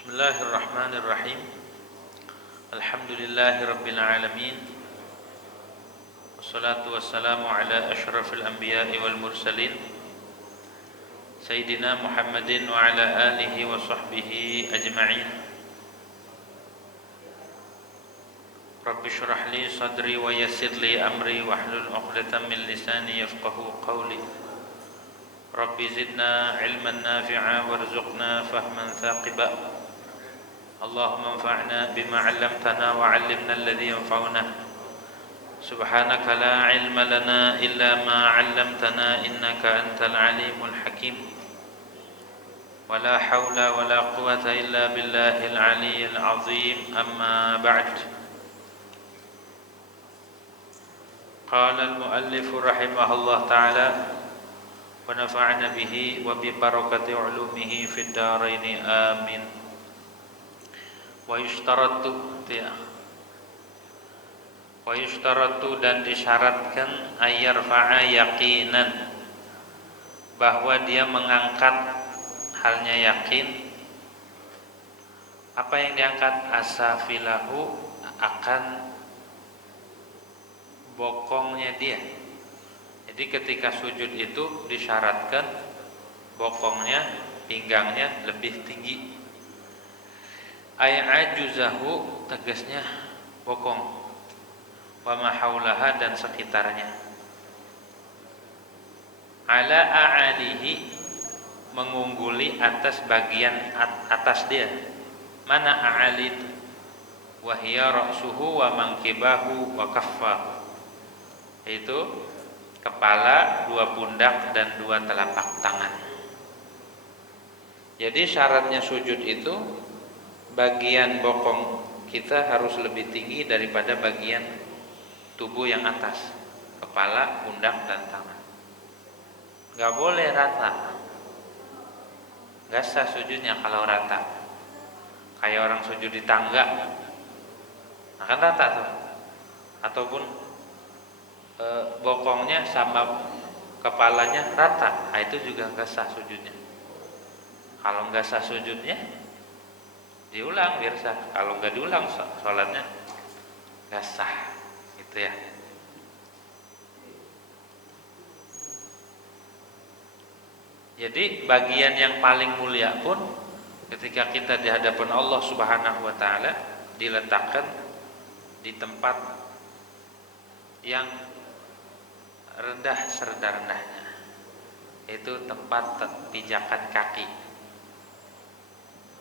Bismillahirrahmanirrahim. Alhamdulillahi rabbil alamin. Wassalatu wassalamu ala asyrafil anbiya'i wal mursalin Sayyidina Muhammadin wa ala alihi wa sahbihi ajma'in. Rabbi shrah li sadri wa yassir li amri wahlul 'uqdatam min lisani yafqahu qawli. Rabbi zidna ilman nafi'a warzuqna fahman thaqiba. Allahumma anfa'na bima 'allamtana wa 'allimna alladhi yanfa'una. Subhanaka la 'ilma lana illa ma 'allamtana innaka antal 'alimul hakim. Wa la haula wa la quwwata illa billahil 'aliyyil 'azim. Amma ba'd. Qala al-muallif rahimahullah ta'ala wa nafa'na bihi wa bi barakati 'ulumihi fid dharain amin. Wa yushtaratu dan disyaratkan ayyarfa'a yaqinan, bahwa dia mengangkat halnya yakin. Apa yang diangkat? Asafilahu, akan bokongnya dia. Jadi ketika sujud itu disyaratkan bokongnya, pinggangnya lebih tinggi. Ajuzahu, tegasnya bokong, wa mahaulaha, dan sekitarnya. Ala a'alihi, mengungguli atas bagian atas dia. Mana a'ali itu? Wa hiya ra'suhu wa mankibahu wa kaffahu, itu kepala, dua pundak, dan dua telapak tangan. Jadi syaratnya sujud itu bagian bokong kita harus lebih tinggi daripada bagian tubuh yang atas, kepala, pundak, dan tangan. Gak boleh rata, gak sah sujudnya kalau rata. Kayak orang sujud di tangga, nah kan rata tuh. Ataupun bokongnya sama kepalanya rata, nah itu juga gak sah sujudnya. Kalau gak sah sujudnya, diulang biar sah. Kalau nggak diulang sholatnya nggak sah, gitu ya. Jadi bagian yang paling mulia pun ketika kita di hadapan Allah Subhanahu wa taala diletakkan di tempat yang rendah serendah-rendahnya, yaitu tempat pijakan kaki.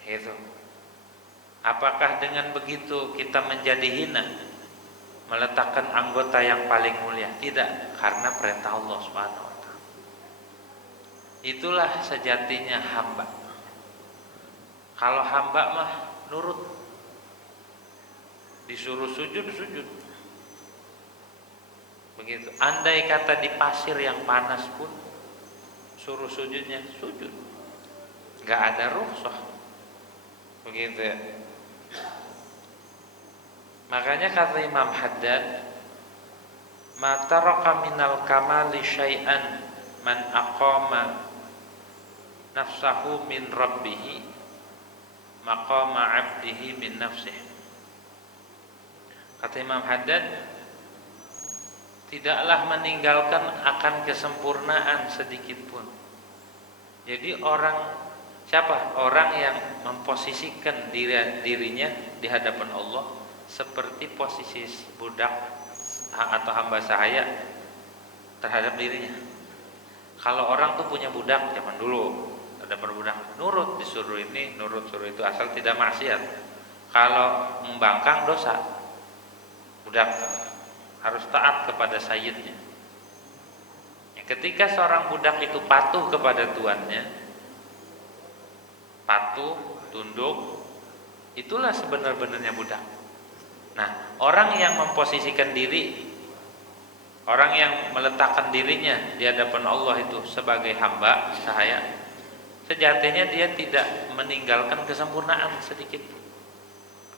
Itu. Apakah dengan begitu kita menjadi hina, meletakkan anggota yang paling mulia? Tidak, karena perintah Allah Subhanahu wa taala. Itulah sejatinya hamba. Kalau hamba mah nurut, disuruh sujud, sujud. Begitu. Andai kata di pasir yang panas pun suruh sujudnya, sujud. Enggak ada rukhsah. Begitu ya. Makanya kata Imam Haddad, ma taraka minal kamali syai'an man aqama nafsahu min rabbih maqama 'abdihi min nafsihi. Kata Imam Haddad, tidaklah meninggalkan akan kesempurnaan sedikit pun. Jadi siapa? Orang yang memposisikan dirinya di hadapan Allah seperti posisi budak atau hamba sahaya terhadap dirinya. Kalau orang tuh punya budak zaman dulu, ada budak, nurut disuruh ini, nurut suruh itu, asal tidak maksiat. Kalau membangkang dosa, budak harus taat kepada sayyidnya. Ketika seorang budak itu patuh kepada tuannya, patuh, tunduk, itulah sebenar-benarnya budak. Nah, orang yang memposisikan diri, orang yang meletakkan dirinya di hadapan Allah itu sebagai hamba sahaya, sejatinya dia tidak meninggalkan kesempurnaan sedikit.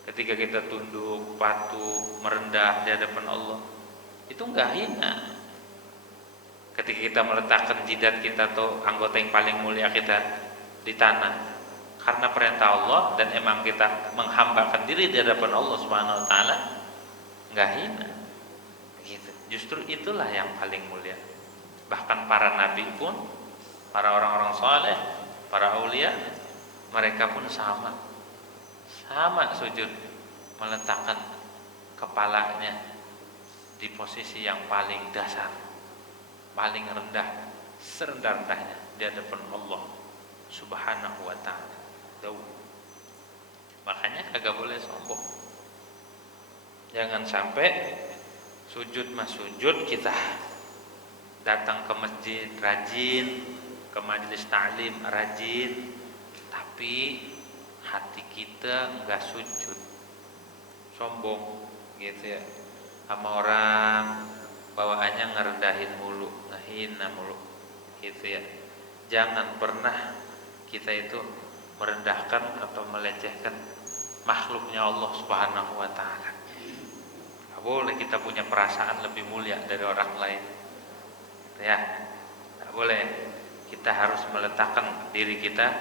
Ketika kita tunduk, patuh, merendah di hadapan Allah, itu enggak hina. Ketika kita meletakkan jidat kita atau anggota yang paling mulia kita di tanah, karena perintah Allah dan emang kita menghambakan diri di hadapan Allah Subhanahu wa taala, enggak hina. Gitu. Justru itulah yang paling mulia. Bahkan para nabi pun, para orang-orang saleh, para aulia, mereka pun sama sujud, meletakkan kepalanya di posisi yang paling dasar, paling rendah, serendah-rendahnya di hadapan Allah Subhanahu wa taala. Makanya kagak boleh sombong. Jangan sampai sujud kita datang ke masjid rajin, ke majelis ta'lim rajin, tapi hati kita enggak sujud, sombong gitu ya, sama orang bawaannya ngerendahin mulu, ngehina mulu gitu ya. Jangan pernah kita itu merendahkan atau melecehkan makhluknya Allah Subhanahu wa taala. Enggak boleh kita punya perasaan lebih mulia dari orang lain. Ya, enggak boleh. Kita harus meletakkan diri kita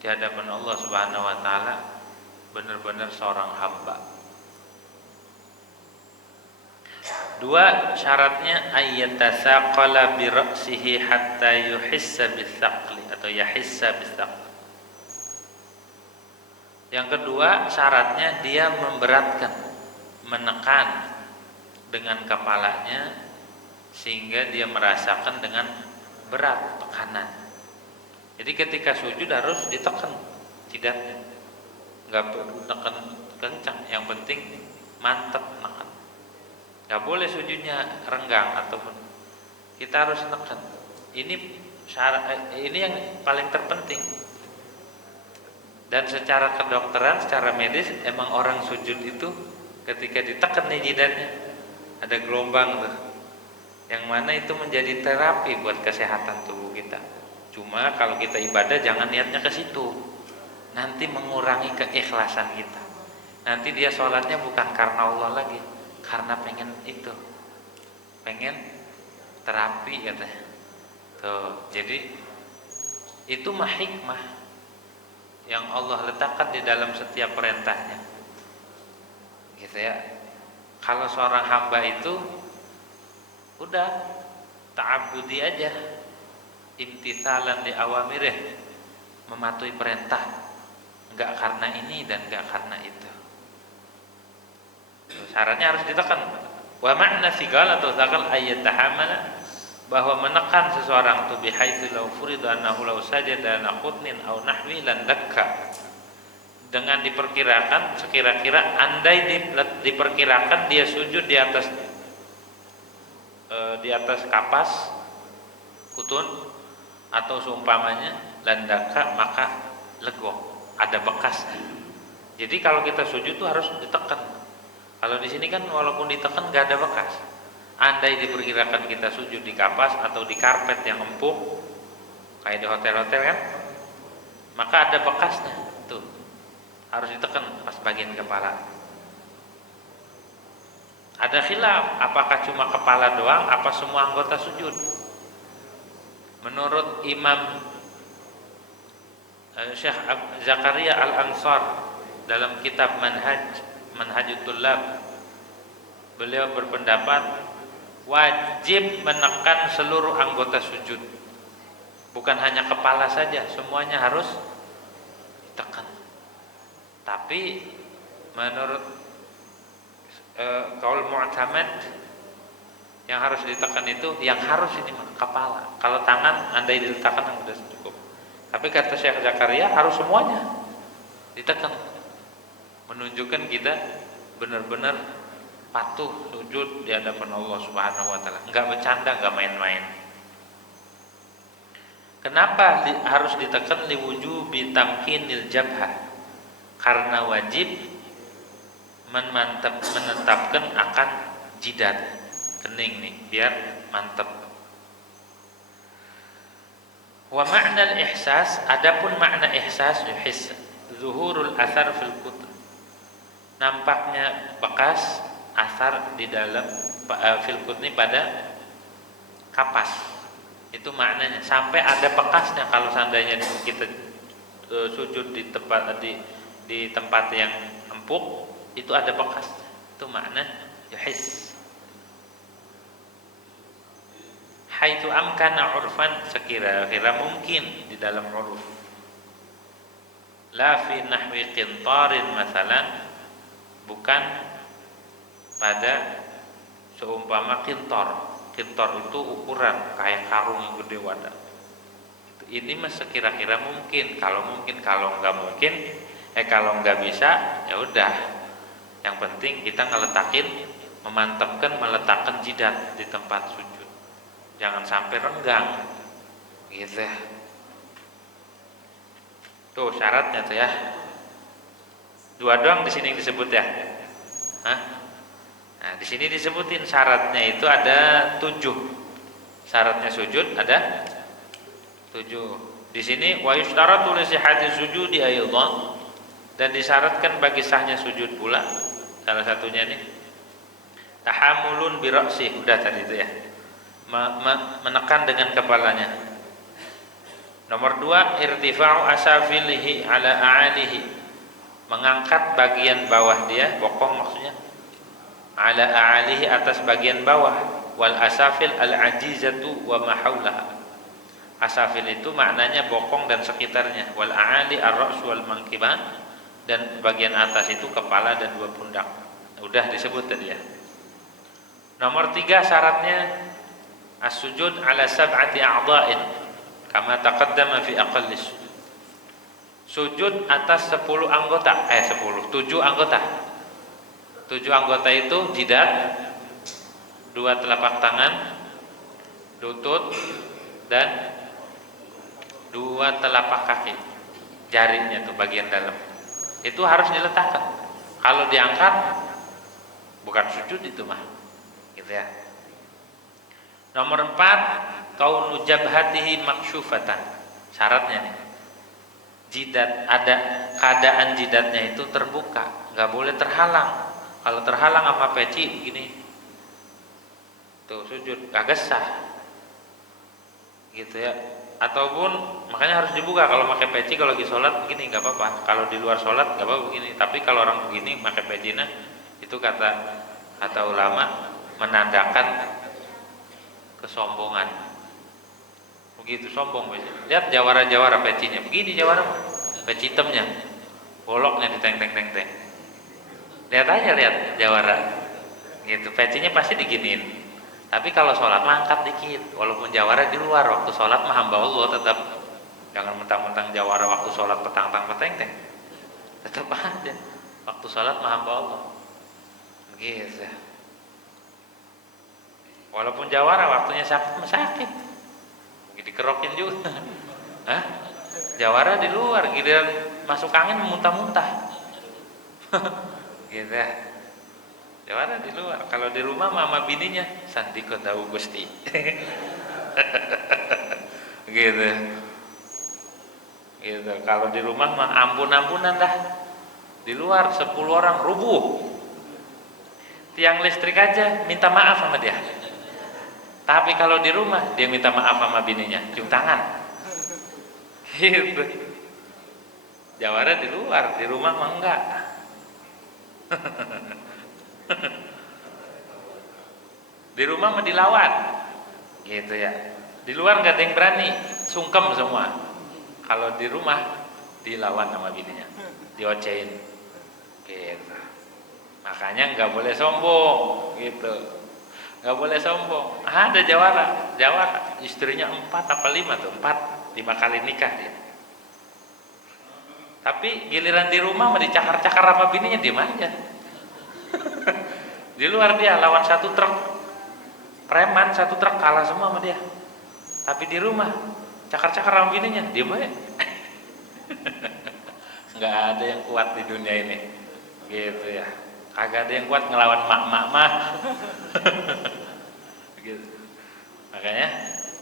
di hadapan Allah Subhanahu wa taala benar-benar seorang hamba. Dua, syaratnya ayyatasaqala bi ra'sihi hatta yuhissa bis-saqli atau yahissa bis-saqli. Yang kedua, syaratnya dia memberatkan, menekan dengan kepalanya sehingga dia merasakan dengan berat, tekanan. Jadi ketika sujud harus ditekan, tidak enggak perlu tekan kencang, yang penting mantap nekan. Enggak boleh sujudnya renggang ataupun kita harus nekan. Ini yang paling terpenting. Dan secara kedokteran, secara medis emang orang sujud itu ketika ditekan nih jidatnya ada gelombang tuh, yang mana itu menjadi terapi buat kesehatan tubuh kita. Cuma kalau kita ibadah jangan niatnya ke situ, nanti mengurangi keikhlasan kita. Nanti dia sholatnya bukan karena Allah lagi, karena pengen itu, pengen terapi katanya. Tuh, jadi itu mah hikmah yang Allah letakkan di dalam setiap perintahnya, gitu ya. Kalau seorang hamba itu udah ta'abbudi aja, imtithalan li awamirih, mematuhi perintah, enggak karena ini dan enggak karena itu. Syaratnya harus ditekan. Wa ma'na thiqal atau thaqal ayyatahamala, bahwa menekan seseorang itu bihaitsu law furida annahu law sajada naqutnin aw nahwi lan dakka, dengan diperkirakan sekira-kira andai diperkirakan dia sujud di atas kapas kutun atau seumpamanya landaka, maka legok, ada bekasnya. Jadi kalau kita sujud itu harus ditekan. Kalau di sini kan walaupun ditekan nggak ada bekas. Andai diperkirakan kita sujud di kapas atau di karpet yang empuk kayak di hotel-hotel kan, maka ada bekasnya. Tuh harus ditekan pas bagian kepala. Ada khilaf, apakah cuma kepala doang, apa semua anggota sujud? Menurut Imam Syekh Zakaria Al-Ansar dalam kitab Manhajut Tullab, beliau berpendapat wajib menekan seluruh anggota sujud, bukan hanya kepala saja, semuanya harus ditekan. Tapi menurut qaul mu'tamad, yang harus ditekan itu yang harus ini kepala. Kalau tangan andai diletakkan sudah cukup. Tapi kata Syekh Zakaria harus semuanya ditekan, menunjukkan kita benar-benar patuh sujud di hadapan Allah Subhanahu wa taala, enggak bercanda, enggak main-main. Kenapa harus ditekan? Liwujubi tamkinil jabhah, karena wajib menetapkan akan jidat kening nih biar mantap. Wa ma'na al-ihsas, adapun makna ihsas, yuhiss zuhurul athar fil qutn, nampaknya bekas asar di dalam fil qutni pada kapas. Itu maknanya, sampai ada bekasnya kalau seandainya kita sujud di tempat yang empuk itu ada bekas, itu makna yuhis. Haitsu amkana urfan, sekira-kira mungkin di dalam uruf. La fi nahwi qintarin masalan, bukan pada seumpama qintar. Qintar itu ukuran kayak karung yang gede wadah. Ini mah sekira-kira mungkin. Kalau mungkin, kalau nggak mungkin, kalau nggak bisa, ya udah. Yang penting kita memantapkan, meletakkan jidat di tempat sujud. Jangan sampai renggang, gitu. Tuh syaratnya tuh ya. 2 doang di sini disebut ya. Hah? Nah, di sini disebutin syaratnya itu ada 7. Syaratnya sujud ada 7. Di sini wa yushtaratu li sihhati sujudi aidhan, dan disyaratkan bagi sahnya sujud pula salah satunya nih tahammulun bi ra'si, udah tadi itu ya. Menekan dengan kepalanya. Nomor 2 irtifa'u asafilihi ala a'alihi, mengangkat bagian bawah dia, bokong maksudnya, ala a'alihi atas bagian bawah, wal asafil al ajizatu wa ma haulaha. Asafil itu maknanya bokong dan sekitarnya, wal a'ali ar-ra's wal mankiban, dan bagian atas itu kepala dan 2 pundak. Udah disebut tadi ya. Nomor 3 syaratnya as-sujud ala sab'ati a'dha'in kama taqaddama fi aqallis. Sujud atas 7 anggota. 7 anggota itu jidat, 2 telapak tangan, lutut, dan 2 telapak kaki, jarinya tuh bagian dalam itu harus diletakkan. Kalau diangkat bukan sujud itu mah, gitu ya. Nomor 4 kaunu jabhatihi maksyufatan, syaratnya nih jidat, ada keadaan jidatnya itu terbuka, nggak boleh terhalang. Kalau terhalang sama peci begini tuh sujud agak sah, gitu ya. Ataupun makanya harus dibuka kalau pakai peci, kalau lagi sholat begini nggak apa-apa, kalau di luar sholat nggak apa-apa begini. Tapi kalau orang begini pakai peci, nah itu kata ulama menandakan kesombongan. Begitu sombong biasanya. Lihat jawara-jawara pecinya begini, jawara peci hitamnya, boloknya diteng-teng-teng. Lihat aja, lihat jawara gitu, pecinya pasti diginiin. Tapi kalau sholat mah angkat dikit, walaupun jawara di luar, waktu sholat mah hamba Allah tetap. Jangan mentang-mentang jawara waktu sholat petang-tang peteng-teng, tetap aja waktu sholat mah hamba Allah, gitu. Walaupun jawara waktunya sakit mah sakit, dikerokin juga. Hah? Jawara di luar, giliran masuk angin muntah-muntah. Gitu ya. Jawara di luar. Kalau di rumah mama bininya santiko tahu Gusti. Gitu. Gitu. Kalau di rumah mah ampun-ampunan dah. Di luar 10 orang rubuh. Tiang listrik aja minta maaf sama dia. Tapi kalau di rumah dia minta maaf sama bininya, cium tangan. Gitu. Jawara di luar, di rumah mah enggak. Di rumah mah dilawan, gitu ya. Di luar nggak ada yang berani, sungkem semua. Kalau di rumah dilawan sama bininya, diocehin, gitu. Makanya nggak boleh sombong, gitu. Nggak boleh sombong. Ada jawara istrinya 4 apa 5 tuh, 5 kali nikah dia. Tapi giliran di rumah mah dicakar-cakar sama bininya, diem aja. Di luar dia lawan 1 truk preman, 1 truk kalah semua sama dia. Tapi di rumah cakar-cakar sama bininya, diem aja. Nggak ada yang kuat di dunia ini, gitu ya. Kagak ada yang kuat ngelawan mak-mak mah. Gitu. Makanya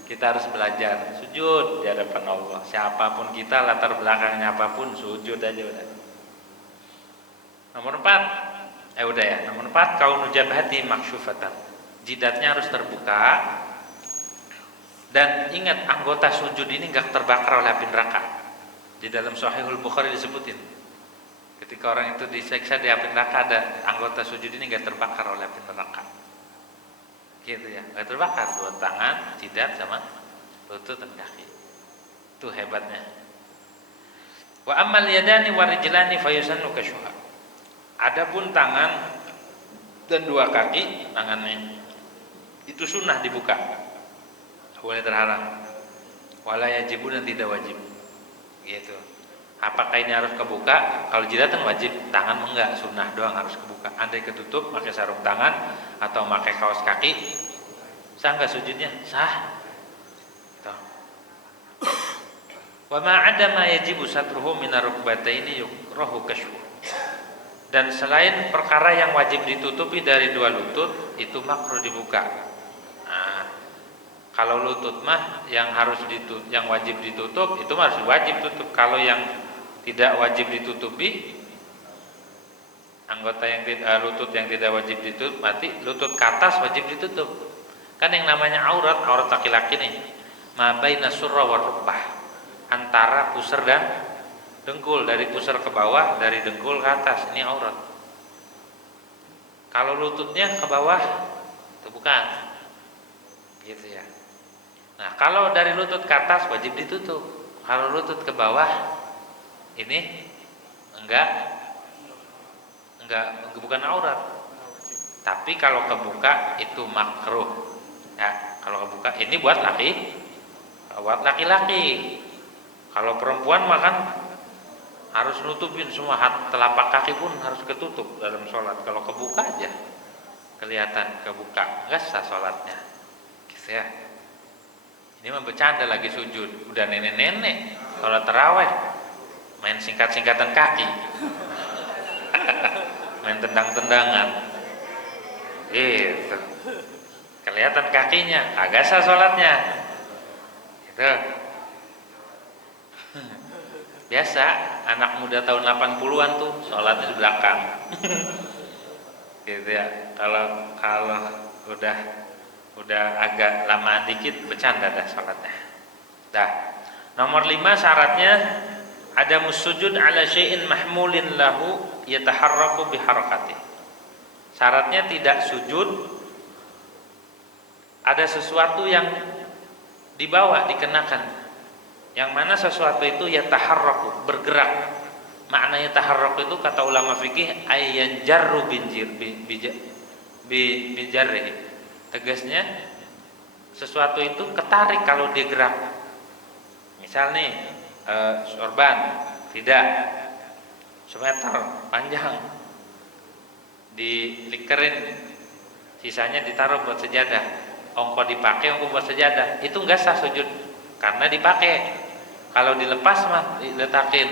kita harus belajar sujud di hadapan Allah. Siapapun kita, latar belakangnya apapun, sujud aja udah. Nomor 4 udah ya. Nomor 4 kaunu jabhati maksyufatan, jidatnya harus terbuka. Dan ingat, anggota sujud ini enggak terbakar oleh api neraka. Di dalam Sahihul Bukhari disebutin, ketika orang itu disiksa di api neraka, ada anggota sujud ini nggak terbakar oleh api neraka. Gitu ya, nggak terbakar. Dua tangan, jidat sama lutut dan kaki. Itu hebatnya. Wa ammal yadani wa rijlani fayusannu kasyuha. Adapun tangan dan dua kaki, tangannya itu sunnah dibuka, boleh terhalang. Wala yajibu, dan tidak wajib. Gitu. Apakah ini harus kebuka? Kalau jidat kan wajib, tangan enggak, sunnah doang harus kebuka. Andai ketutup, pakai sarung tangan atau pakai kaos kaki, sah nggak sujudnya? Sah. Gitu. Wa ma 'ada ma yajibu satruhu min ar-rukbataini yukrahu kashfu. Dan selain perkara yang wajib ditutupi dari dua lutut, itu makruh dibuka. Nah, kalau lutut mah yang harus ditutup, yang wajib ditutup itu harus wajib tutup. Kalau yang tidak wajib ditutupi, anggota yang lutut yang tidak wajib ditutup, mati lutut ke atas wajib ditutup. Kan yang namanya aurat laki-laki nih, ma baina surra wa rukbah, antara pusar dan dengkul. Dari pusar ke bawah, dari dengkul ke atas, ini aurat. Kalau lututnya ke bawah, itu bukan. Gitu ya. Nah, kalau dari lutut ke atas wajib ditutup. Kalau lutut ke bawah, ini enggak, bukan aurat. Tapi kalau kebuka itu makruh. Ya, kalau kebuka ini buat laki-laki. Kalau perempuan makan harus nutupin semua, telapak kaki pun harus ketutup dalam sholat. Kalau kebuka aja kelihatan kebuka, enggak sah sholatnya. Gitu ya. Ini mah bercanda lagi sujud. Udah nenek-nenek sholat taraweh main singkat-singkatan kaki, main tendang-tendangan, gitu. Kelihatan kakinya, agak sah sholatnya. Gitu. Biasa anak muda tahun 80-an tuh sholatnya di belakang. Gitu ya. Kalau udah agak lama dikit bercanda dah sholatnya. Dah. Nomor 5 syaratnya ada musujud ala syai'in mahmulin lahu yataharraku biharakati. Syaratnya tidak sujud ada sesuatu yang dibawa, dikenakan. Yang mana sesuatu itu yataharraku, bergerak. Makna yataharraku itu kata ulama fikih ayyan jarru bijarrihi. Tegasnya sesuatu itu ketarik kalau dia gerak. Misal nih sorban tidak semeter panjang dilikerin, sisanya ditaruh buat sejadah, ongko dipakai, ongko buat sejadah, itu enggak sah sujud karena dipakai. Kalau dilepas mah diletakin,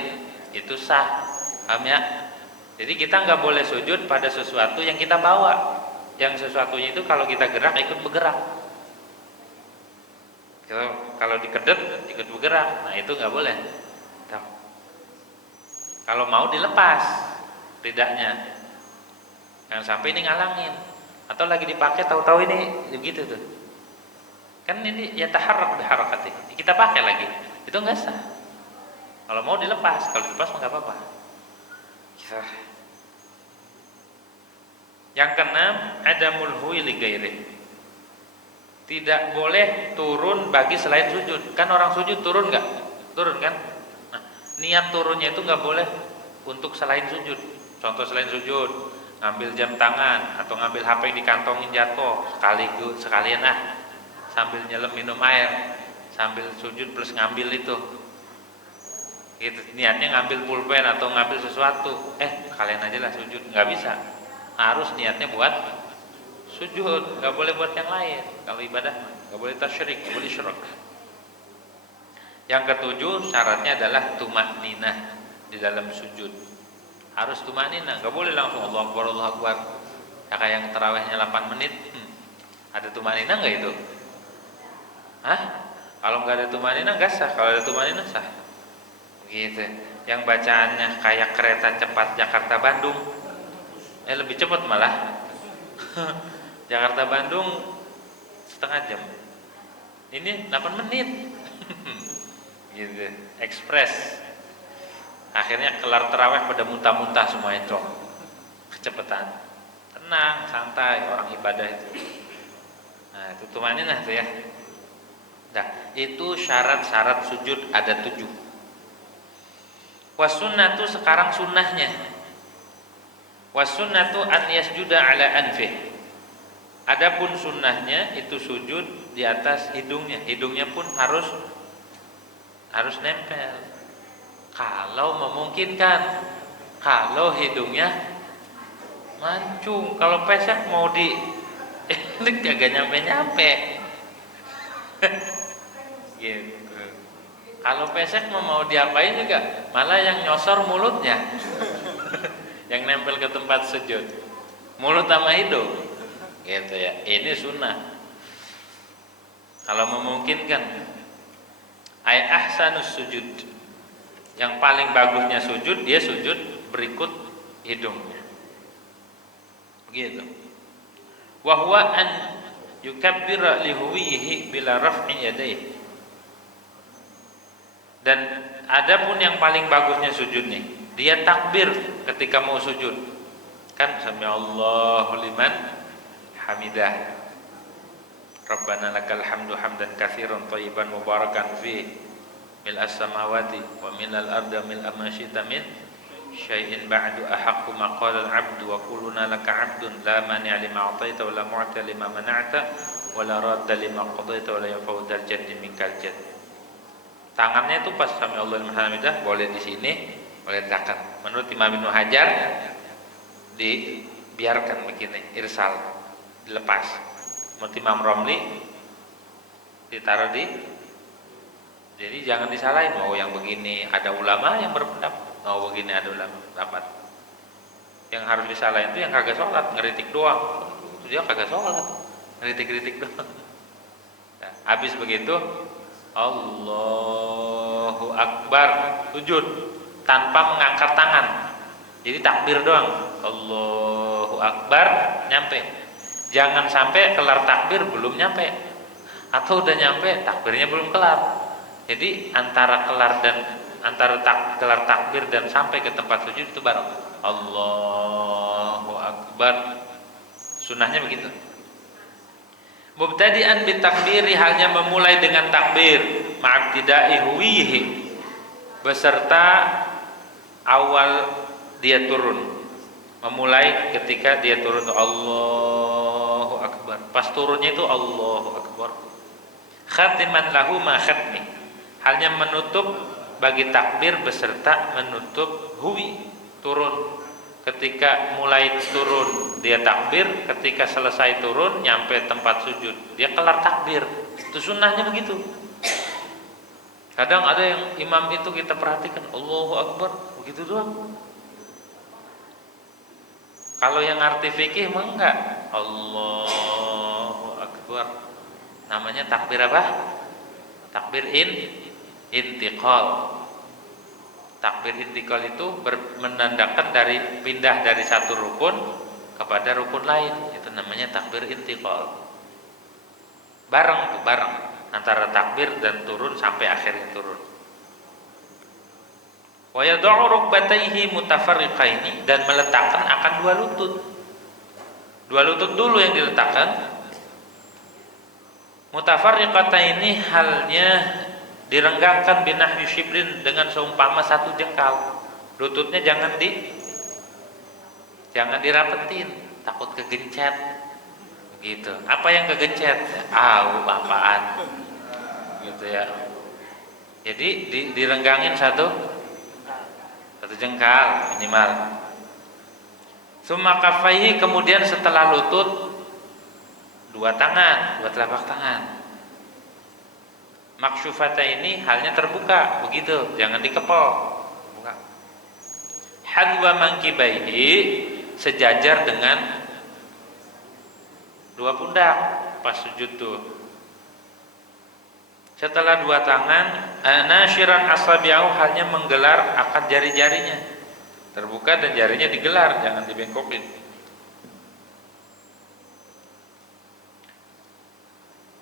itu sah. Paham ya? Jadi kita enggak boleh sujud pada sesuatu yang kita bawa, yang sesuatunya itu kalau kita gerak ikut bergerak. Kalau dikedet ikut bergerak, nah itu nggak boleh. Kalau mau dilepas lidahnya, jangan sampai ini ngalangin. Atau lagi dipakai tahu-tahu ini begitu tuh. Kan ini ya taharrak biharakati. Kita pakai lagi, itu nggak sah. Kalau mau dilepas, kalau dilepas nggak apa-apa. Yang keenam ada mulhui li ghairi. Tidak boleh turun bagi selain sujud. Kan orang sujud turun nggak? Turun kan? Nah, niat turunnya itu nggak boleh untuk selain sujud. Contoh selain sujud, ngambil jam tangan atau ngambil HP yang dikantongin jatuh, sekalian sambil nyelam minum air, sambil sujud plus ngambil itu. Gitu. Niatnya ngambil pulpen atau ngambil sesuatu, kalian aja lah sujud, nggak bisa. Harus niatnya buat sujud, nggak boleh buat yang lain. Kalau ibadah nggak boleh tasyrik, nggak boleh syirak. Yang ketujuh syaratnya adalah tumakninah di dalam sujud. Harus tumakninah, nggak boleh langsung Allahu Akbar, Allahu Akbar. Ya kayak yang tarawihnya 8 menit, ada tumakninah nggak itu? Kalau nggak ada tumakninah nggak sah. Kalau ada tumakninah sah. Begitu. Yang bacaannya kayak kereta cepat Jakarta Bandung, lebih cepat malah. Jakarta Bandung setengah jam, ini 8 menit. Gitu, ekspres. Akhirnya kelar tarawih pada muntah-muntah semua itu. Kecepatan. Tenang, santai orang ibadah itu. Nah, itu tumaninah tuh ya. Nah, itu syarat-syarat sujud ada 7. Wasunnatu sekarang sunnahnya. Wasunnatu an yasjuda ala anfih. Adapun sunnahnya itu sujud di atas hidungnya. Hidungnya pun harus nempel. Kalau memungkinkan. Kalau hidungnya mancung, kalau pesek mau di ini kagak nyampe-nyampe. Gitu. Kalau pesek mau diapain juga, malah yang nyosor mulutnya. Yang nempel ke tempat sujud. Mulut sama hidung. Gitu ya. Ini sunnah. Kalau memungkinkan. Ay ahsanus sujud. Yang paling bagusnya sujud, dia sujud berikut hidungnya. Begitu. Wa huwa an yukabbira li huwihi bila raf'i yadayhi. Dan adapun yang paling bagusnya sujud nih, dia takbir ketika mau sujud. Kan sami Allahu liman hamidah. Rabbana lakal hamdu hamdan katsiran thayyiban mubarakan fihi. Mil as-samawati wa minal ardi mil ma syi'ta min syai'in ba'du ahaqqu ma qala al-'abdu wa kulluna laka 'abdun la mani'a lima a'taita wa la mu'tiya lima mana'ta wa la radda lima qadaita wa la yanfa'u dzal jaddi minkal jadd. Tangannya itu pas sami Allahu liman hamidah boleh di sini, boleh tekan. Menurut Imam Ibnu Hajar dibiarkan begini, irsal, dilepas. Menurut Imam Romli ditaruh di. Jadi jangan disalahin, mau yang begini ada ulama yang berpendapat, mau begini ada ulama pendapat. Yang harus disalahin itu yang kagak sholat, ngeritik doang. Dia kagak sholat, ngeritik doang. Nah, habis begitu, Allahu Akbar, sujud tanpa mengangkat tangan. Jadi takbir doang, Allahu Akbar, nyampe. Jangan sampai kelar takbir belum nyampe, atau udah nyampe takbirnya belum kelar. Jadi antara kelar takbir dan sampai ke tempat sujud itu bareng. Allahu Akbar. Sunnahnya begitu. Mubtadi'an bitakbiri, halnya memulai dengan takbir, ma'abtida'i huwihi, beserta awal dia turun. Memulai ketika dia turun Allahu Akbar. Pas turunnya itu Allahu Akbar. Khatiman lahu ma khatmi. Halnya menutup bagi takbir beserta menutup huwi, turun. Ketika mulai turun dia takbir, ketika selesai turun nyampe tempat sujud dia kelar takbir. Itu sunnahnya begitu. Kadang ada yang imam itu kita perhatikan Allahu Akbar begitu doang. Kalau yang ngerti fikih mah enggak, Allahu Akbar. Namanya takbir apa? Takbir intiqal. Takbir intiqal itu menandakan pindah dari satu rukun kepada rukun lain. Itu namanya takbir intiqal. Bareng antara takbir dan turun sampai akhirnya turun. Wa yad'u rukbatayhi mutafarriqaini, dan meletakkan akan dua lutut. Dua lutut dulu yang diletakkan. Mutafarriqataini halnya direnggangkan binahwi shibrin, dengan seumpama satu jengkal. Lututnya jangan dirapetin, takut kegencet. Gitu. Apa yang kegencet? Apaan? Gitu ya. Jadi direnggangin satu jengkal minimal. Summa kaffaihi, kemudian setelah lutut dua telapak tangan. Maksyufata ini halnya terbuka, begitu, jangan dikepol. Buka. Hadwa mankibaihi, sejajar dengan dua pundak pas sujud tuh. Setelah dua tangan, nasyiran asabi'ahu, halnya menggelar akad jari-jarinya. Terbuka dan jarinya digelar, jangan dibengkokin.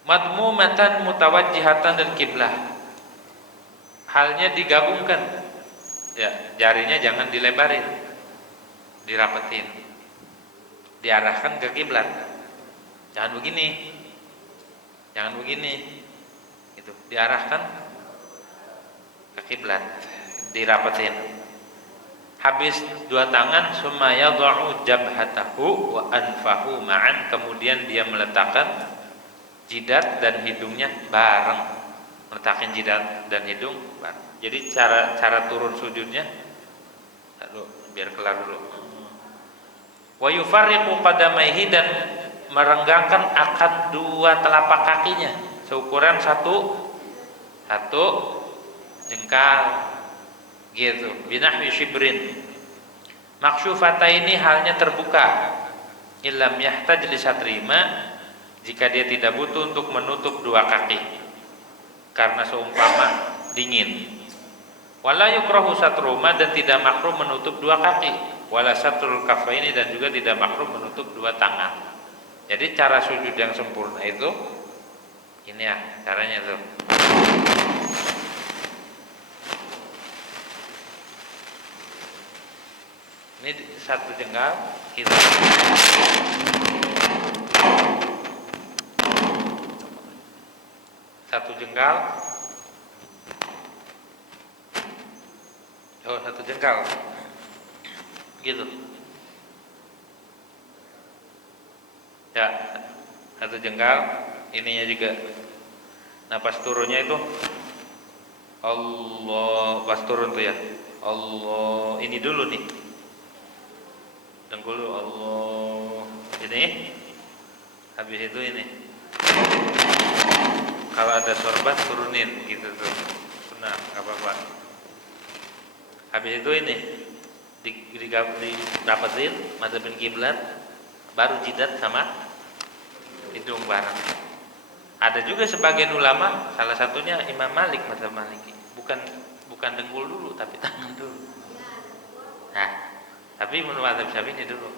Madmumatan mutawajjihatan dan kiblah, halnya digabungkan Ya, jarinya jangan dilebarin, dirapetin, diarahkan ke kiblat. Jangan begini, gitu. Diarahkan ke kiblat, dirapetin. Habis dua tangan, summa yad'u jabhatahu wa anfahu ma'an, kemudian dia meletakkan jidat dan hidungnya bareng. Meletakkan jidat dan hidung bareng. Jadi cara turun sujudnya, aduh, biar kelar dulu. Wa yufarriqu qadamaihi, dan merenggangkan akan dua telapak kakinya seukuran satu jengkal gitu, binahwi shibrin. Maksyufata ini halnya terbuka, illam yahtaj li satrima, jika dia tidak butuh untuk menutup dua kaki karena seumpama dingin. Wala yukrahu satruma, dan tidak makruh menutup dua kaki. Wala satrul kafaini, dan juga tidak makruh menutup dua tangan. Jadi cara sujud yang sempurna itu ini ya caranya tuh. Ini satu jengkal gitu. Satu jengkal. Oh, satu jengkal. Gitu. Ya, satu jengkal, ininya juga. Nah, pas turunnya itu Allah, pas turun tuh ya. Allah, ini dulu nih. Dengkul dulu, Allah. Ini. Habis itu ini. Kalau ada sorban turunin gitu tuh. Sunnah, enggak apa-apa. Habis itu ini didapetin, madhabin kiblat, baru jidat sama hidung bareng. Ada juga sebagian ulama, salah satunya Imam Malik, mazhab Maliki, bukan dengkul dulu tapi tangan dulu. Nah, tapi menurut mazhab Syafi'i dulu.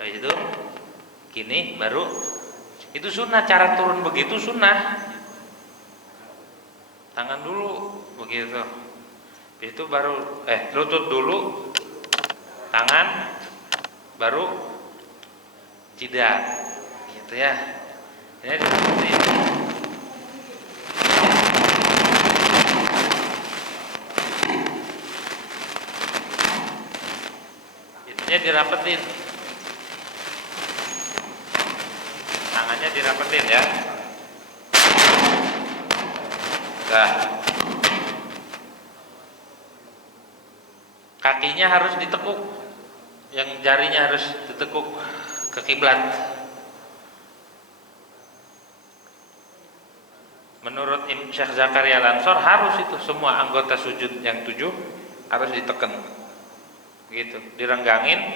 Habis itu gini baru, itu sunnah, cara turun begitu sunnah. Tangan dulu begitu. Itu baru lutut dulu, tangan, baru jidat. Gitu ya. Ini seperti ini. Itunya dirapetin. Tangannya dirapetin ya. Nah, kakinya harus ditekuk, yang jarinya harus ditekuk ke kiblat. Menurut Syekh Zakaria Al-Ansor harus itu semua anggota sujud yang 7 harus ditekan, gitu, direnggangin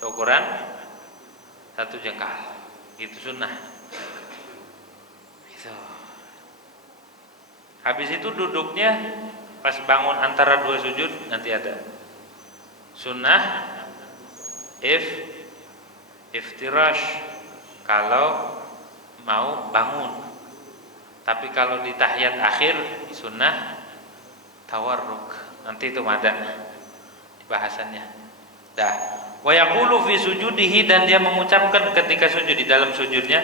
seukuran satu jengkal, gitu sunnah. Gitu. Habis itu duduknya pas bangun antara dua sujud nanti ada sunnah iftirash kalau mau bangun. Tapi kalau di tahiyat akhir sunnah tawarruk. Nanti itu ada bahasannya. Dah. Wa yaqulu fi sujudihi, dan dia mengucapkan ketika sujud, di dalam sujudnya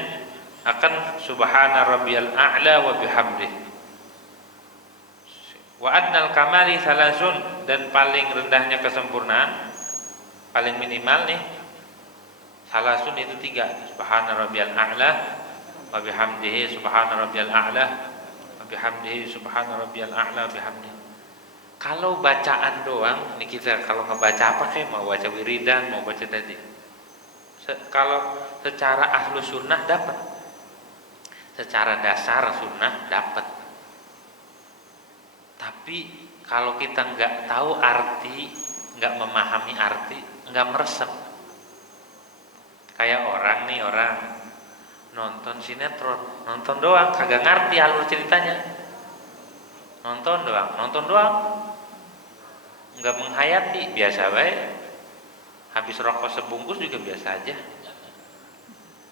akan subhana rabbiyal a'la wa bihamdihi. Wa adnal kamali salasun, dan paling rendahnya kesempurnaan, paling minimal nih salasun itu 3. Subhana rabbiyal a'la wa bihamdihi, subhana rabbiyal a'la wa bihamdihi, subhana rabbiyal a'la wa bihamdihi. Kalau bacaan doang, ini kita kalau ngebaca apa kayak mau baca wiridan, mau baca tadi. Kalau secara ahlu sunnah dapat, secara dasar sunnah dapat. Tapi kalau kita nggak tahu arti, nggak memahami arti, nggak meresep. Kayak orang nonton sinetron, nonton doang, kagak ngerti alur ceritanya. Nonton doang, nggak menghayati, biasa baik. Habis rokok sebungkus juga biasa aja.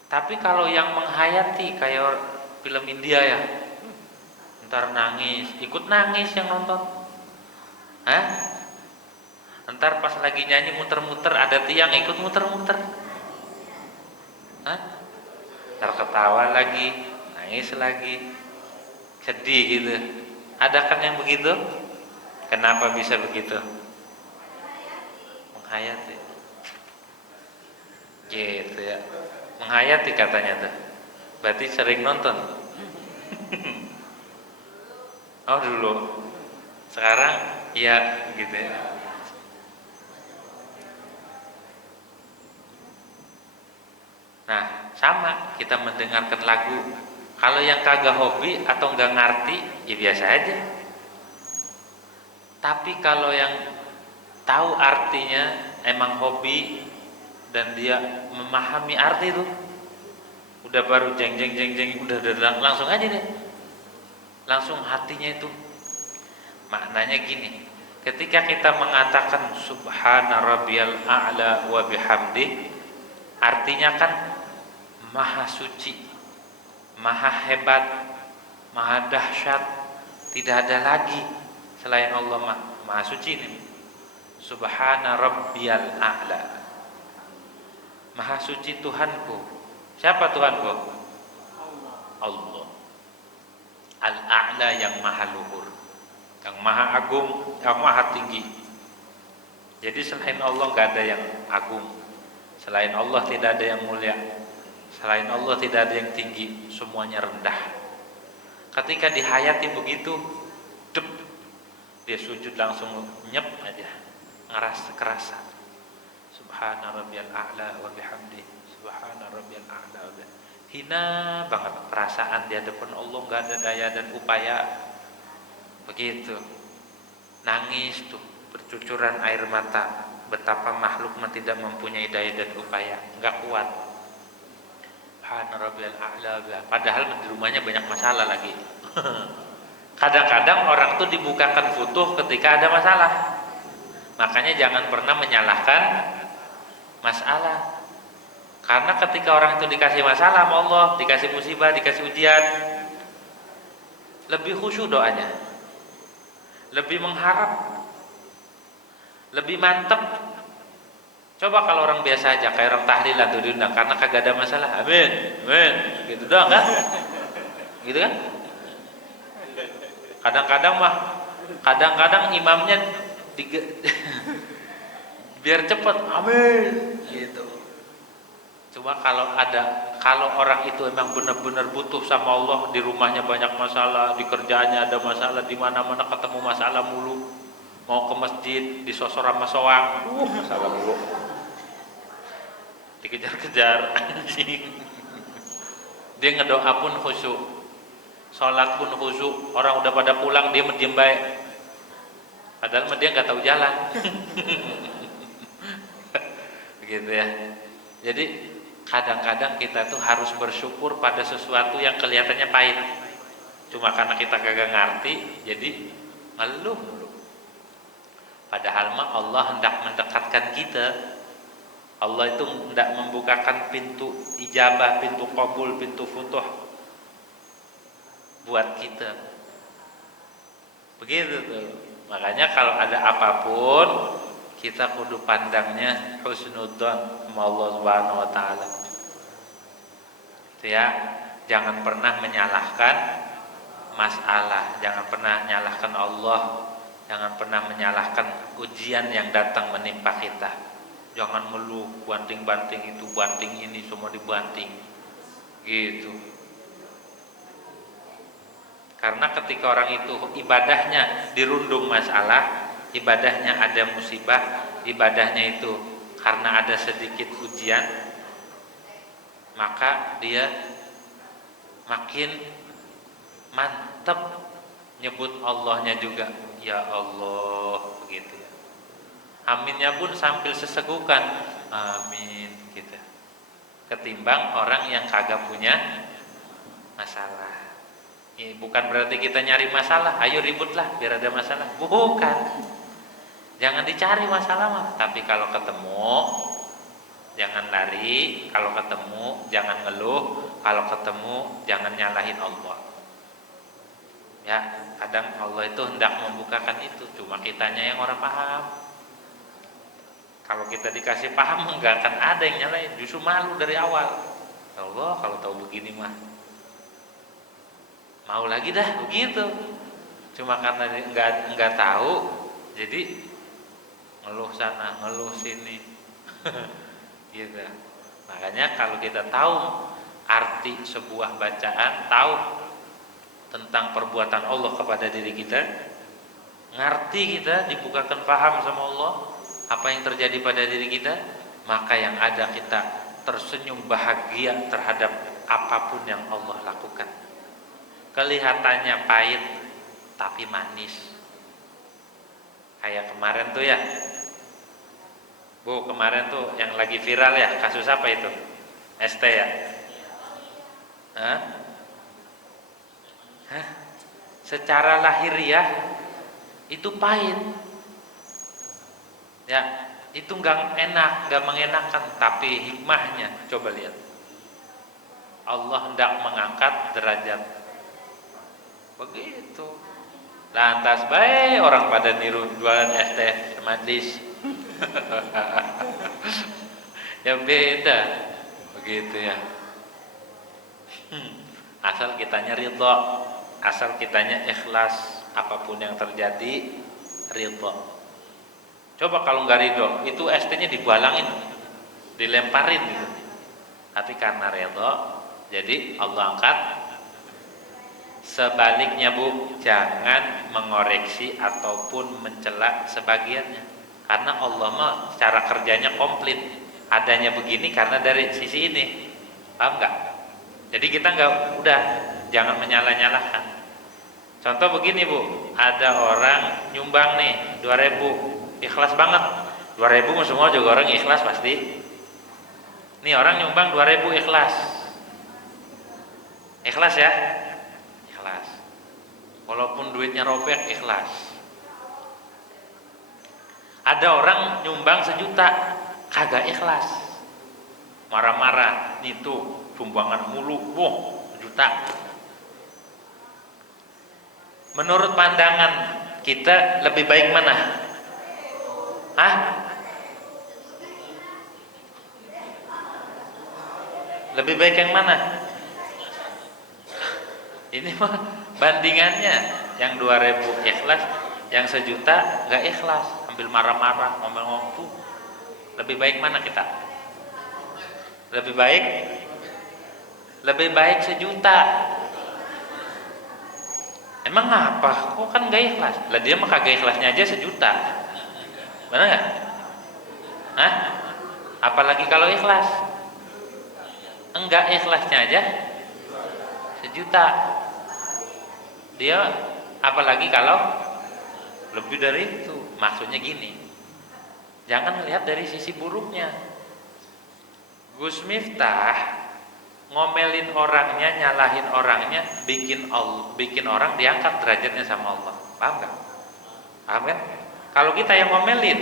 Tapi kalau yang menghayati kayak film India ya, ntar nangis, ikut nangis yang nonton. Hah? Ntar pas lagi nyanyi muter-muter ada tiang ikut muter-muter. Hah? Ntar ketawa lagi, nangis lagi, sedih gitu. Ada kan yang begitu? Kenapa bisa begitu? Menghayati. Gitu ya. Menghayati katanya tuh. Berarti sering nonton. Oh dulu. Sekarang ya gitu ya. Nah, sama kita mendengarkan lagu. Kalau yang kagak hobi atau nggak ngerti, ya biasa aja. Tapi kalau yang tahu artinya, emang hobi dan dia memahami arti itu, udah baru jeng jeng jeng jeng, udah langsung aja deh. Langsung hatinya itu. Maknanya gini, ketika kita mengatakan subhana rabbiyal a'la wa bihamdi, artinya kan maha suci, maha hebat, maha dahsyat, tidak ada lagi selain Allah maha suci ini. Subhana rabbiyal a'la, maha suci Tuhanku. Siapa Tuhanku? Allah. Al-a'la yang maha luhur, yang maha agung, yang maha tinggi. Jadi selain Allah nggak ada yang agung, selain Allah tidak ada yang mulia, selain Allah tidak ada yang tinggi, semuanya rendah. Ketika dihayati begitu, dep, dia sujud langsung nyep aja, kerasa. Subhana rabbiyal a'la wa bihamdi, subhana rabbiyal a'la wa bihamdi. Hina banget perasaan di hadapan Allah, nggak ada daya dan upaya. Begitu, nangis tuh, bercucuran air mata. Betapa makhluk tidak mempunyai daya dan upaya, nggak kuat. Subhana rabbiyal a'la. Padahal di rumahnya banyak masalah lagi. Kadang-kadang orang tuh dibukakan futuh ketika ada masalah. Makanya jangan pernah menyalahkan masalah. Karena ketika orang itu dikasih masalah sama Allah, dikasih musibah, dikasih ujian, lebih khusyuk doanya, lebih mengharap, lebih mantep. Coba kalau orang biasa aja, kayak orang tahlilan tuh diundang karena kagak ada masalah, amin, amin, gitu doang kan? Gitu kan? Kadang-kadang imamnya biar cepet, amin, gitu. Cuma kalau orang itu emang benar-benar butuh sama Allah, di rumahnya banyak masalah, di kerjaannya ada masalah, di mana-mana ketemu masalah mulu, mau ke masjid disosor sama soang, masalah mulu, dikejar-kejar anjing. Dia ngedoa pun khusyuk, sholat pun khusyuk, orang udah pada pulang dia diem baik, padahal dia nggak tahu jalan. Begitu ya. Jadi kadang-kadang kita tuh harus bersyukur pada sesuatu yang kelihatannya pahit. Cuma karena kita kagak ngerti, jadi ngeluh. Padahal mah Allah hendak mendekatkan kita. Allah itu hendak membukakan pintu ijabah, pintu qabul, pintu futuh buat kita. Begitu tuh. Makanya kalau ada apapun, kita kudu pandangnya husnudzon sama Allah Subhanahu wa taala. Itu ya, jangan pernah menyalahkan masalah, jangan pernah menyalahkan Allah, jangan pernah menyalahkan ujian yang datang menimpa kita. Jangan ngeluh, banting-banting itu, banting ini, semua dibanting. Gitu. Karena ketika orang itu ibadahnya dirundung masalah, ibadahnya ada musibah, ibadahnya itu karena ada sedikit ujian, maka dia makin mantap nyebut Allahnya juga, ya Allah, begitu ya. Aminnya pun sambil sesegukan, amin gitu. Ketimbang orang yang kagak punya masalah. Ini bukan berarti kita nyari masalah, ayo ributlah biar ada masalah. Bukan. Jangan dicari masalah mah, tapi kalau ketemu jangan lari, kalau ketemu jangan ngeluh, kalau ketemu jangan nyalahin Allah. Ya, kadang Allah itu hendak membukakan itu, cuma kitanya yang orang paham. Kalau kita dikasih paham enggak akan ada yang nyalain, justru malu dari awal. Allah kalau tahu begini mah mau lagi dah begitu. Cuma karena enggak tahu, jadi ngeluh sana, ngeluh sini. Gitu. Makanya kalau kita tahu arti sebuah bacaan, tahu tentang perbuatan Allah kepada diri kita, ngerti kita, dibukakan paham sama Allah apa yang terjadi pada diri kita, maka yang ada kita tersenyum bahagia terhadap apapun yang Allah lakukan. Kelihatannya pahit tapi manis. Kayak kemarin tuh ya, Bu, kemarin tuh yang lagi viral ya, kasus apa itu? ST ya? Hah? Hah? Secara lahiriah itu pahit. Ya, itu nggak enak, nggak mengenakan, tapi hikmahnya coba lihat. Allah hendak mengangkat derajat. Begitu. Lantas baik orang pada niru jualan es teh manis. Ya beda. Begitu ya. Asal kitanya ridho, asal kitanya ikhlas, apapun yang terjadi ridho. Coba kalau nggak ridho, itu ST-nya dibalangin, dilemparin gitu. Tapi karena ridho, jadi Allah angkat. Sebaliknya Bu, jangan mengoreksi ataupun mencela sebagiannya, karena Allah mah cara kerjanya komplit. Adanya begini karena dari sisi ini, paham nggak? Jadi kita nggak, udah jangan menyalah-nyalahkan. Contoh begini Bu, ada orang nyumbang nih 2.000, ikhlas banget. 2.000 semua juga orang ikhlas pasti. Nih orang nyumbang 2.000 ikhlas. Ikhlas ya? Ikhlas. Walaupun duitnya robek ikhlas. Ada orang nyumbang 1 juta, kagak ikhlas. Marah-marah, nih tuh sumbangan mulu, 1 juta. Menurut pandangan kita lebih baik mana? Hah? Lebih baik yang mana? Ini mah bandingannya, yang 2.000 ikhlas, yang 1 juta nggak ikhlas, ambil marah-marah, ngomong-ngomong tuh. Lebih baik mana kita? Lebih baik 1 juta. Emang apa? Kok kan nggak ikhlas? Lah dia mah kagak ikhlasnya aja 1 juta. Benar nggak? Hah? Apalagi kalau ikhlas? Enggak ikhlasnya aja 1 juta. Dia apalagi kalau lebih dari itu. Maksudnya gini, jangan melihat dari sisi buruknya. Gus Miftah ngomelin orangnya, nyalahin orangnya, bikin orang diangkat derajatnya sama Allah. Paham nggak? Paham kan? Kalau kita yang ngomelin,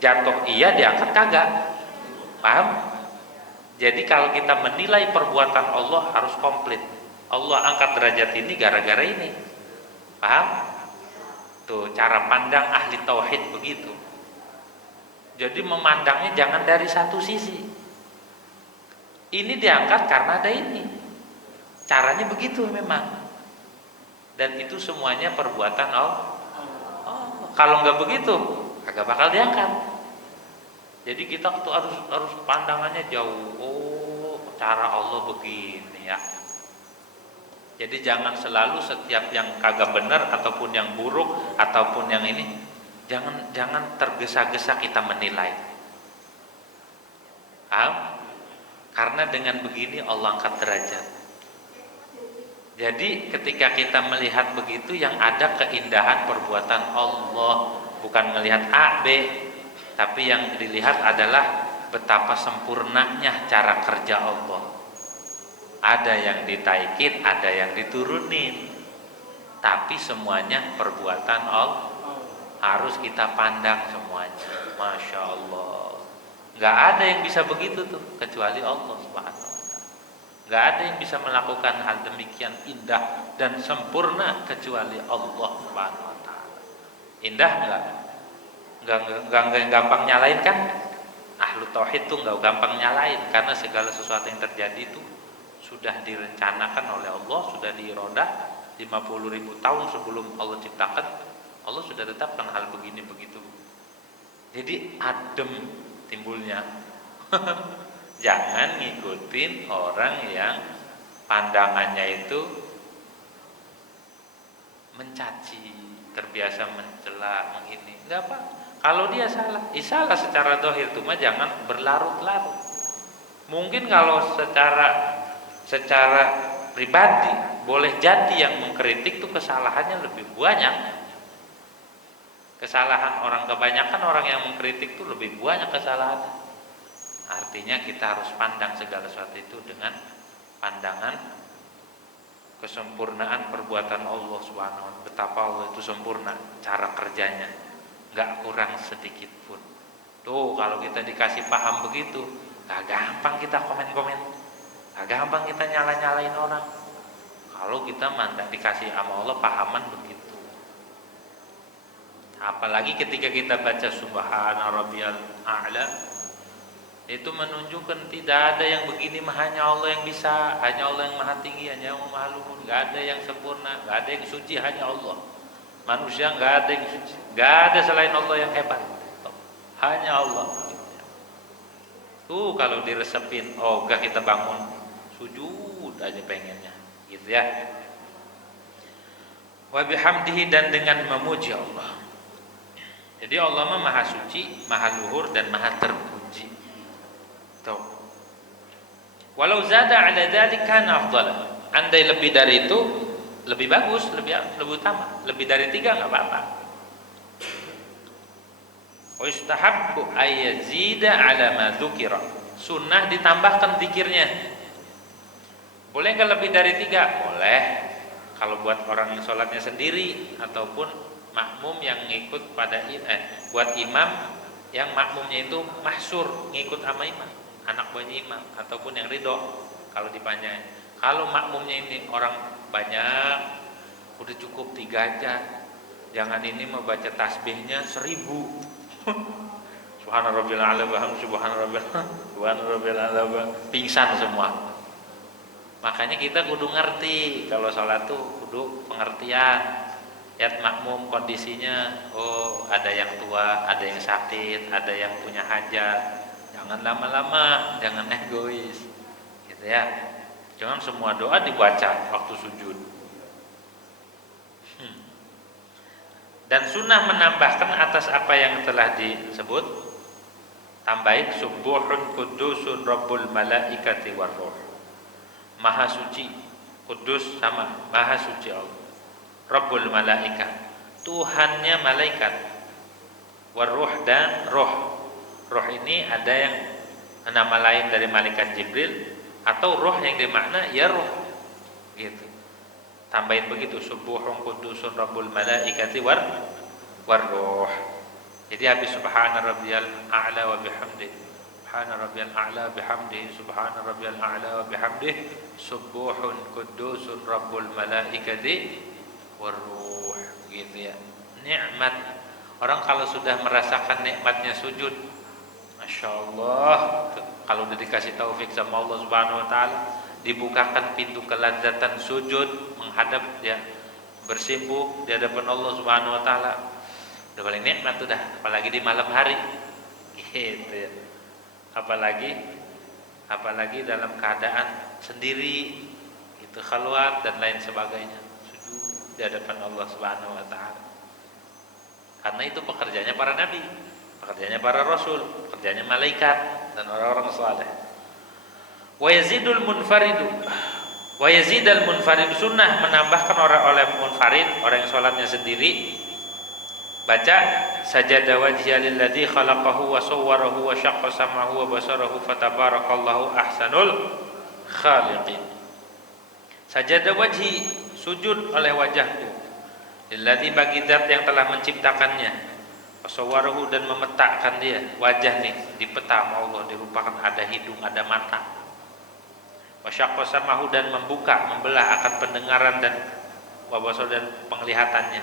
jatuh iya, diangkat kagak. Paham? Jadi kalau kita menilai perbuatan Allah harus komplit. Allah angkat derajat ini gara-gara ini. Paham? Tuh cara pandang ahli tauhid begitu. Jadi memandangnya jangan dari satu sisi. Ini diangkat karena ada ini. Caranya begitu memang. Dan itu semuanya perbuatan Allah. Oh, kalau nggak begitu, kagak bakal diangkat. Jadi kita tuh harus pandangannya jauh. Oh, cara Allah begini ya. Jadi jangan selalu setiap yang kagak benar ataupun yang buruk ataupun yang ini, jangan tergesa-gesa kita menilai. Paham? Karena dengan begini Allah angkat derajat. Jadi ketika kita melihat begitu, yang ada keindahan perbuatan Allah, bukan melihat A, B, tapi yang dilihat adalah betapa sempurnanya cara kerja Allah. Ada yang ditaikin, ada yang diturunin, tapi semuanya perbuatan Allah. Harus kita pandang semuanya. Masya Allah. Gak ada yang bisa begitu tuh kecuali Allah Subhanahu wa ta'ala. Nggak ada yang bisa melakukan hal demikian indah dan sempurna kecuali Allah Subhanahu wa taala. Indah enggak? Enggak gampang nyalain kan? Ahlu tauhid tuh enggak gampang nyalain karena segala sesuatu yang terjadi itu sudah direncanakan oleh Allah, sudah diirodah 50.000 tahun sebelum Allah ciptakan. Allah sudah tetapkan hal begini begitu. Jadi adem timbulnya. Jangan ngikutin orang yang pandangannya itu mencaci, terbiasa mencela, menghina. Enggak apa. Kalau dia salah, salah secara zahir, cuma jangan berlarut-larut. Mungkin kalau secara pribadi boleh jadi yang mengkritik tuh kesalahannya lebih banyak. Kesalahan orang, kebanyakan orang yang mengkritik tuh lebih banyak kesalahannya. Artinya kita harus pandang segala sesuatu itu dengan pandangan kesempurnaan perbuatan Allah Subhanahu wa taala. Betapa Allah itu sempurna cara kerjanya, nggak kurang sedikit pun. Tuh kalau kita dikasih paham begitu, nggak gampang kita komen-komen, nggak gampang kita nyala-nyalain orang. Kalau kita mandang dikasih sama Allah pahaman begitu. Apalagi ketika kita baca Subhana Rabbiyal A'la, itu menunjukkan tidak ada yang begini, hanya Allah yang bisa, hanya Allah yang maha tinggi, hanya yang maha luhur, nggak ada yang sempurna, nggak ada yang suci, hanya Allah. Manusia nggak ada yang suci, nggak ada selain Allah yang hebat, hanya Allah. Tuh kalau diresepin, oh gak kita bangun sujud aja pengennya, gitu ya. Wa bihamdihi, dan dengan memuji Allah. Jadi Allah mah maha suci, maha luhur, dan maha terpuji. Tuh. Walau zada ala dzalika kana afdal. Andai lebih dari itu lebih bagus, lebih utama. Lebih dari 3 enggak apa-apa. Wa yustahabbu ayyazida ala ma dzukira. Sunnah ditambahkan zikirnya. Boleh enggak lebih dari 3? Boleh. Kalau buat orang yang sholatnya sendiri ataupun makmum yang ngikut pada buat imam yang makmumnya itu mahsur ngikut sama imam, anak buahnya imam ataupun yang ridho kalau dipanjangin. Kalau makmumnya ini orang banyak, udah cukup 3 aja. Jangan ini membaca tasbihnya 1000. Subhanarabbil a'la wa subhanarabbil a'la, pingsan semua. Makanya kita kudu ngerti kalau sholat tuh kudu pengertian. Lihat makmum kondisinya, oh ada yang tua, ada yang sakit, ada yang punya hajat. Jangan lama-lama, jangan egois, gitu ya. Jangan semua doa dibaca waktu sujud. Dan sunnah menambahkan atas apa yang telah disebut, tambahin subuhun kudusun rabbul malaikati warruh. Maha suci, kudus sama maha suci Allah. Rabbul malaikat, Tuhannya malaikat, warruh, dan roh. Roh ini ada yang nama lain dari malaikat Jibril, atau roh yang dimakna ya roh, gitu. Tambahin begitu, subuhun kudusun rabbul malaikati warruh. Jadi habis subhana rabbiyal a'la wa bihamdihi, subhana rabbiyal a'la bihamdihi, subhana rabbiyal a'la wa bihamdihi, subuhun kudusun rabbul malaikati warruh, gitu ya. Nikmat. Orang kalau sudah merasakan nikmatnya sujud, Masya Allah, kalau udah dikasih taufik sama Allah Subhanahu wa taala, dibukakan pintu kelezatan sujud, menghadap ya, bersimpuh di hadapan Allah Subhanahu wa taala. Udah paling nikmat tuh dah, apalagi di malam hari. Gitu ya. Apalagi dalam keadaan sendiri, itu khalwat dan lain sebagainya. Sujud di hadapan Allah Subhanahu wa taala. Karena itu pekerjaannya para nabi, pekerjaannya para rasul, pekerjaannya malaikat dan orang-orang saleh. Wa yazidul munfaridu, wa yazidul munfarid, sunnah menambahkan orang oleh munfarid, orang yang salatnya sendiri, baca sajada wajhiya lilladzi khalaqahu wa sawwarahu wa syaqqa samahu wa basarahu fatabarakallahu ahsanul khaliqin. Sajada wajhi, sujud oleh wajahku, lilladzi, bagi zat yang telah menciptakannya, wa sawwarahu, dan memetakan dia. Wajah nih dipeta sama Allah, dirupakan ada hidung, ada mata. wa syaqqa samahu dan membelah akan pendengaran dan wa basar dan penglihatannya.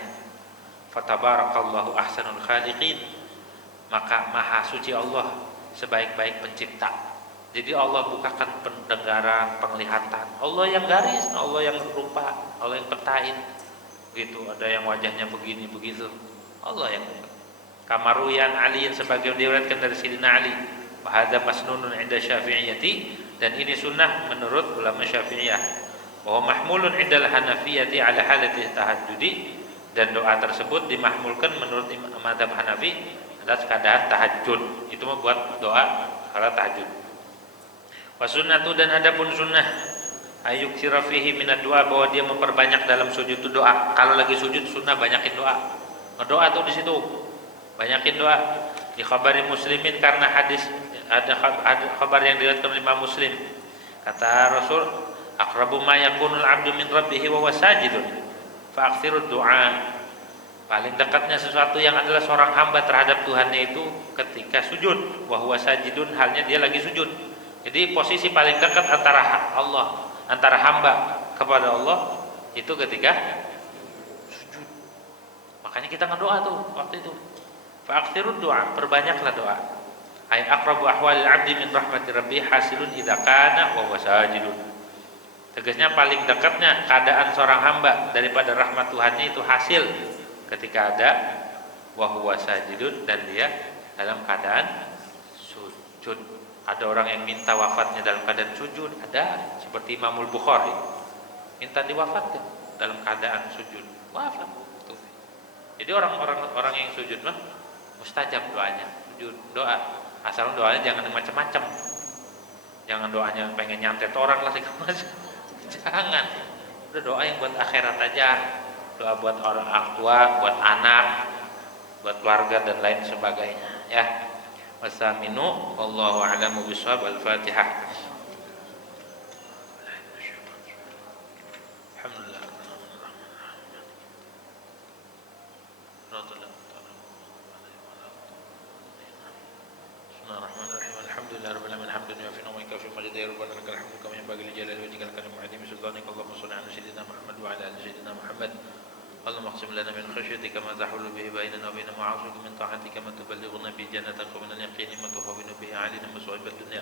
Fatabarakallahu ahsanul khaliqin, maka maha suci Allah sebaik-baik pencipta. Jadi Allah bukakan pendengaran, penglihatan. Allah yang garis, Allah yang rupa, Allah yang petain. Gitu, ada yang wajahnya begini begitu. Allah yang buka. Kamaruyan Aliin sebagai diriwayatkan dari Sayyidina Ali. Wa hadza masnunun 'inda Syafi'iyyati, dan ini sunnah menurut ulama Syafi'iyah. Wa mahmulun 'inda al-Hanafiyyati 'ala halati tahajjudi, dan doa tersebut dimahmulkan menurut mazhab Hanafi atas keadaan tahajud. Itu membuat doa kala tahajud. Wa sunnatu, dan adapun sunnah ayuk sirafihi minad doa, bahwa dia memperbanyak dalam sujud itu doa. Kalau lagi sujud sunnah banyakin doa. Ngedoa tuh di situ. Banyakin doa. Di khabari Muslimin, karena hadis ada khabar yang diriwayatkan oleh Imam Muslim. Kata Rasul, aqrabu ma yakunul 'abdu min rabbih wa huwa sajidun fa aktsirud du'a. Paling dekatnya sesuatu yang adalah seorang hamba terhadap Tuhannya itu ketika sujud. Wa huwa sajidun, halnya dia lagi sujud. Jadi posisi paling dekat antara Allah, antara hamba kepada Allah itu ketika sujud. Makanya kita ngedoa tuh waktu itu. Fa'aktsirud du'a, perbanyaklah doa. Ay aqrabu ahwalil 'abdi min rahmati rabbih hasilun idza kana wa huwa sajidun. Tegasnya paling dekatnya keadaan seorang hamba daripada rahmat Tuhannya itu hasil ketika ada wa huwa sajidun, dan dia dalam keadaan sujud. Ada orang yang minta wafatnya dalam keadaan sujud, ada, seperti Imamul Bukhari minta diwafatkan dalam keadaan sujud, wafat tuh. Jadi orang yang sujud mah mustajab doanya, sujud doa, asal doanya jangan macam-macam, jangan doanya pengen nyantet orang lah segala macam. Jangan, udah doa yang buat akhirat aja, doa buat orang tua, buat anak, buat keluarga dan lain sebagainya, ya. Wasaminu wallahu a'lamu bishawab. Al-Fatihah. Alhamdulillah. Bismillahirrahmanirrahim. Alhamdulillahirabbil alamin. Hamdan yu'affi wa yukafi majid ya rabbana lakal hamdu kama yanbaghi li jalali wajhikal karim wa 'azimi sultanika. Allahumma shalli ala sayyidina Muhammad wa ala ali sayyidina Muhammad. اللهم اقسم لنا من خشيتك ما تحول به بيننا وبين معاصيك، من طاعتك ما تبلغنا به جنتك، ومن اليقين ما تهون به علينا مصائب الدنيا.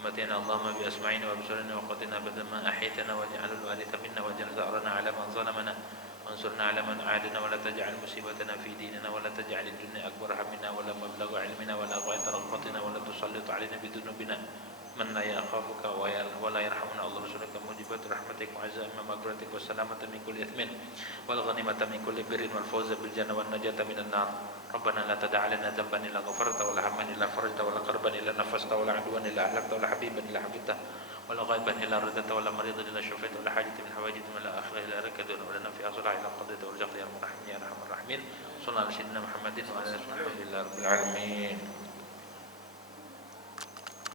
ومتعنا اللهم بأسماعنا وأبصارنا وقوتنا أبدا ما أحيتنا، واجعل الوارث منا واجعل ثأرنا على من ظلمنا وانصرنا على من عادنا، ولا تجعل مصيبتنا في ديننا، ولا تجعل الدنيا أكبر همنا ولا مبلغ علمنا ولا غاية رغبتنا، ولا تسلط علينا بذنوبنا من لا يخافك ولا يرحمنا. الله رسولك موجبات رحمتك وعزائم مغفرتك والسلامة من كل إثم والغنيمة من كل بر والفوز بالجنة والنجاة من النار. ربنا لا تدع لنا ذنبا إلا غفرته، ولا هما إلا فرجته، ولا كربا إلا نفسته، ولا عدوا إلا أهلكته، ولا حبيبا إلا حببته، ولا غائبا إلا رددته، ولا مريضا إلا شفيته، ولا حاجة من حوائج ولا آخرة إلا ركدنا، ولا نفع صلاح إلا قضيته، ورزقته يا أرحم الراحمين. صلى الله على سيدنا محمد وعلى آله وصحبه. الحمد لله رب العالمين.